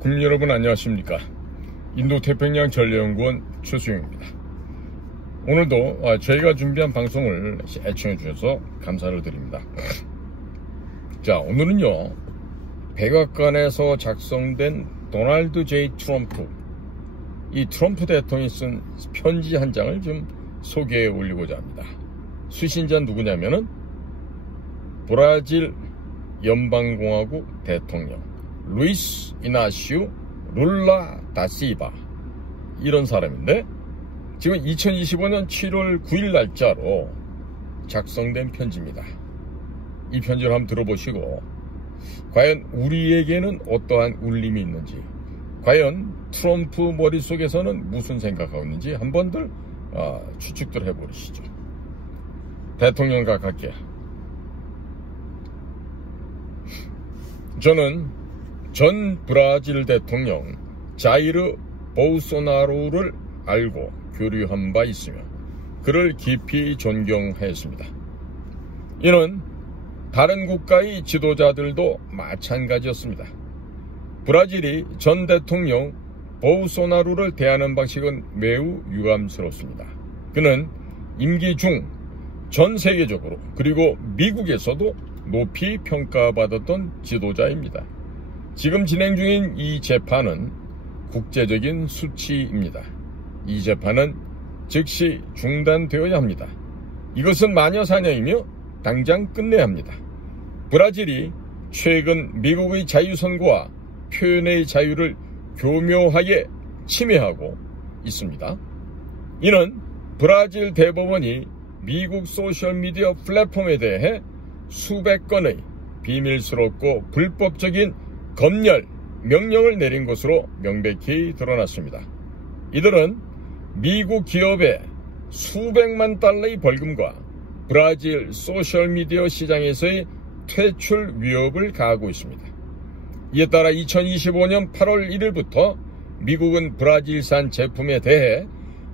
국민 여러분 안녕하십니까. 인도태평양 전략연구원 최수영입니다. 오늘도 저희가 준비한 방송을 애청해 주셔서 감사를 드립니다. 자, 오늘은요, 백악관에서 작성된 도널드 J. 트럼프, 이 트럼프 대통령이 쓴 편지 한 장을 좀 소개해 올리고자 합니다. 수신자 누구냐면은 브라질 연방공화국 대통령 루이스 이나시우 룰라 다 실바, 이런 사람인데 지금 2025년 7월 9일 날짜로 작성된 편지입니다. 이 편지를 한번 들어보시고 과연 우리에게는 어떠한 울림이 있는지, 과연 트럼프 머릿속에서는 무슨 생각하고 있는지 한번들 추측들 해보시죠. 대통령과 갈게요. 저는 전 브라질 대통령 자이르 보우소나로를 알고 교류한 바 있으며 그를 깊이 존경하였습니다. 이는 다른 국가의 지도자들도 마찬가지였습니다. 브라질이 전 대통령 보우소나로를 대하는 방식은 매우 유감스럽습니다. 그는 임기 중 전 세계적으로 그리고 미국에서도 높이 평가받았던 지도자입니다. 지금 진행 중인 이 재판은 국제적인 수치입니다. 이 재판은 즉시 중단되어야 합니다. 이것은 마녀사냥이며 당장 끝내야 합니다. 브라질이 최근 미국의 자유선거와 표현의 자유를 교묘하게 침해하고 있습니다. 이는 브라질 대법원이 미국 소셜미디어 플랫폼에 대해 수백 건의 비밀스럽고 불법적인 검열 명령을 내린 것으로 명백히 드러났습니다. 이들은 미국 기업의 수백만 달러의 벌금과 브라질 소셜미디어 시장에서의 퇴출 위협을 가하고 있습니다. 이에 따라 2025년 8월 1일부터 미국은 브라질산 제품에 대해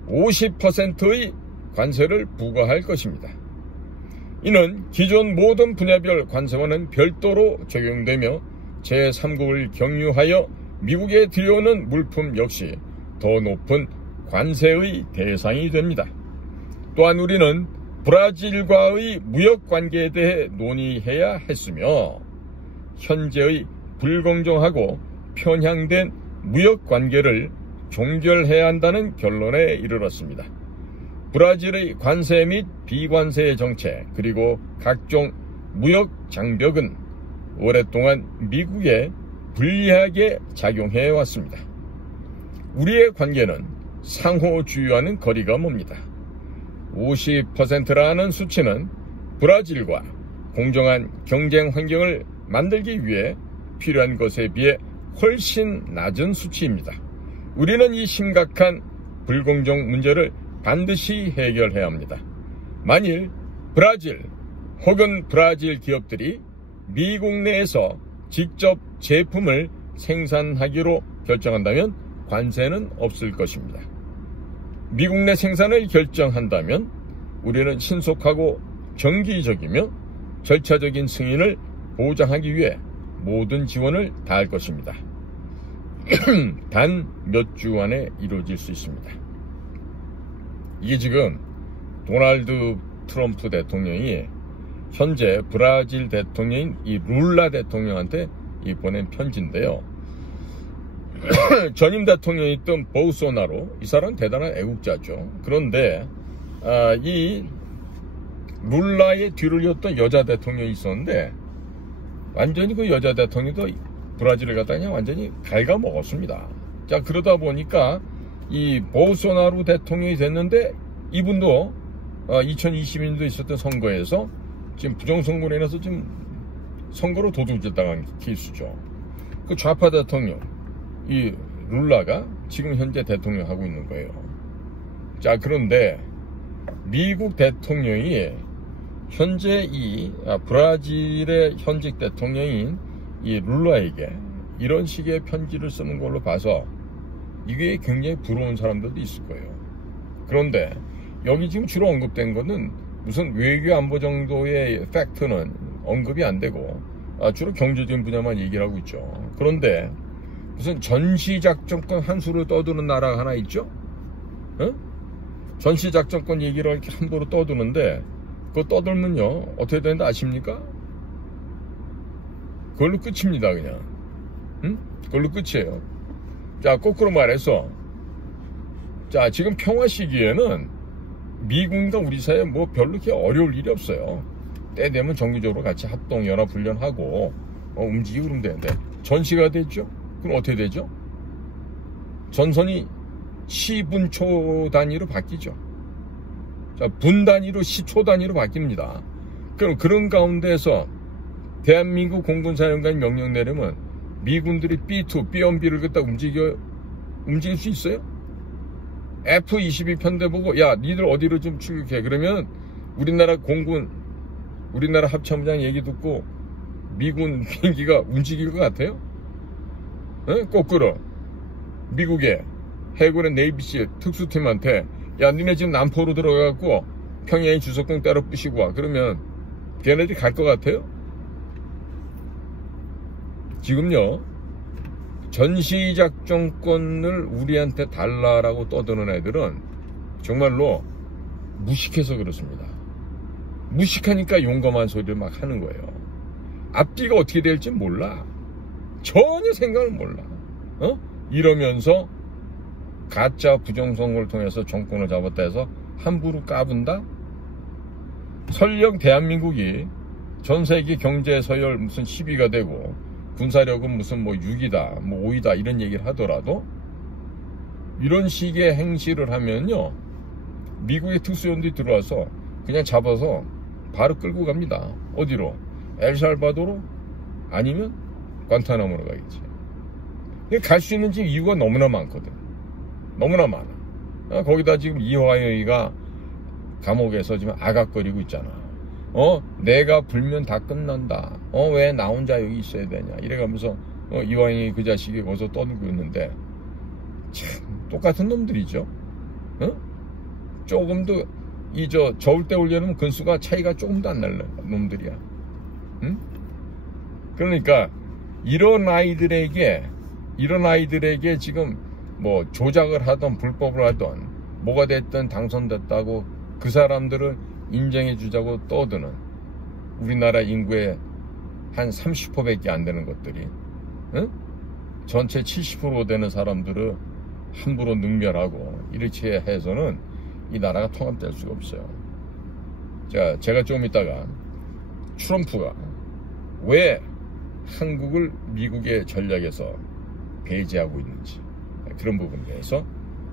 50%의 관세를 부과할 것입니다. 이는 기존 모든 분야별 관세와는 별도로 적용되며 제3국을 경유하여 미국에 들여오는 물품 역시 더 높은 관세의 대상이 됩니다. 또한 우리는 브라질과의 무역관계에 대해 논의해야 했으며 현재의 불공정하고 편향된 무역관계를 종결해야 한다는 결론에 이르렀습니다. 브라질의 관세 및 비관세 정책 그리고 각종 무역 장벽은 오랫동안 미국에 불리하게 작용해 왔습니다. 우리의 관계는 상호주의와는 거리가 멉니다. 50%라는 수치는 브라질과 공정한 경쟁 환경을 만들기 위해 필요한 것에 비해 훨씬 낮은 수치입니다. 우리는 이 심각한 불공정 문제를 반드시 해결해야 합니다. 만일 브라질 혹은 브라질 기업들이 미국 내에서 직접 제품을 생산하기로 결정한다면 관세는 없을 것입니다. 미국 내 생산을 결정한다면 우리는 신속하고 정기적이며 절차적인 승인을 보장하기 위해 모든 지원을 다할 것입니다. 단 몇 주 안에 이루어질 수 있습니다. 이게 지금 도널드 트럼프 대통령이 현재 브라질 대통령인 이 룰라 대통령한테 보낸 편지인데요. 전임 대통령이 있던 보우소나로, 이 사람은 대단한 애국자죠. 그런데 이 룰라의 뒤를 이었던 여자 대통령이 있었는데 완전히 그 여자 대통령도 브라질을 갖다 그냥 완전히 갉아먹었습니다. 자, 그러다 보니까 이 보우소나루 대통령이 됐는데 이분도 2020년도 있었던 선거에서 지금 부정선거로 인해서 지금 선거로 도둑질당한 케이스죠. 그 좌파 대통령 이 룰라가 지금 현재 대통령 하고 있는 거예요. 자, 그런데 미국 대통령이 현재 이 브라질의 현직 대통령인 이 룰라에게 이런 식의 편지를 쓰는 걸로 봐서 이게 굉장히 부러운 사람들도 있을 거예요. 그런데 여기 지금 주로 언급된 거는 무슨 외교 안보 정도의 팩트는 언급이 안 되고 주로 경제적인 분야만 얘기를 하고 있죠. 그런데 무슨 전시작전권 한 수로 떠드는 나라가 하나 있죠? 어? 전시작전권 얘기를 이렇게 함부로 떠드는데, 그거 떠들면요, 어떻게 되는지 아십니까? 그걸로 끝입니다, 그냥. 응? 그걸로 끝이에요. 자, 거꾸로 말해서, 자, 지금 평화 시기에는 미군과 우리 사이에 뭐 별로 이렇게 어려울 일이 없어요. 때 되면 정기적으로 같이 합동, 연합 훈련하고, 움직이고 그러면 되는데, 전시가 됐죠? 그럼 어떻게 되죠? 전선이 시분초 단위로 바뀌죠. 자, 분 단위로 시초 단위로 바뀝니다. 그럼 그런 가운데서 대한민국 공군사령관이 명령 내리면 미군들이 B2, B1B를 갖다 움직일 수 있어요? F-22 편대 보고, 야, 니들 어디로 좀 출격해. 그러면 우리나라 공군, 우리나라 합참장 얘기 듣고 미군 비행기가 움직일 것 같아요? 에? 거꾸로 미국의 해군의 네이비실 특수팀한테, 야, 니네 지금 남포로 들어가갖고 평양의 주석궁 따로 부시고 와. 그러면 걔네들이 갈 것 같아요? 지금요, 전시작전권을 우리한테 달라라고 떠드는 애들은 정말로 무식해서 그렇습니다. 무식하니까 용감한 소리를 막 하는 거예요. 앞뒤가 어떻게 될지 몰라. 전혀 생각을 몰라. 이러면서 가짜 부정선거를 통해서 정권을 잡았다 해서 함부로 까분다? 설령 대한민국이 전세계 경제 서열 무슨 10위가 되고 군사력은 무슨 뭐 6위다, 뭐 5위다 이런 얘기를 하더라도 이런 식의 행실을 하면요, 미국의 특수연들이 들어와서 그냥 잡아서 바로 끌고 갑니다. 어디로? 엘살바도로? 아니면 관타나모로 가겠지. 갈 수 있는 지금 이유가 너무나 많거든. 너무나 많아. 거기다 지금 이화영이가 감옥에서 지금 아각거리고 있잖아. 내가 불면 다 끝난다. 왜 나 혼자 여기 있어야 되냐. 이래가면서 이화영이 그 자식이 거기서 떠들고 있는데, 참 똑같은 놈들이죠. 조금도 저울 때 올려놓으면 근수가 차이가 조금도 안 날 놈들이야. 응? 그러니까 이런 아이들에게 지금 뭐 조작을 하던 불법을 하던 뭐가 됐든 당선됐다고 그 사람들을 인정해 주자고 떠드는 우리나라 인구의 한 30%밖에 안 되는 것들이, 응? 전체 70% 되는 사람들을 함부로 능멸하고 이렇게 해서는 이 나라가 통합될 수가 없어요. 자, 제가 좀 이따가 트럼프가 왜 한국을 미국의 전략에서 배제하고 있는지, 그런 부분에 대해서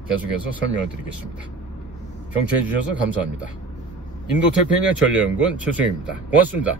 계속해서 설명을 드리겠습니다. 경청해 주셔서 감사합니다. 인도태평양 전략연구원 최승입니다. 고맙습니다.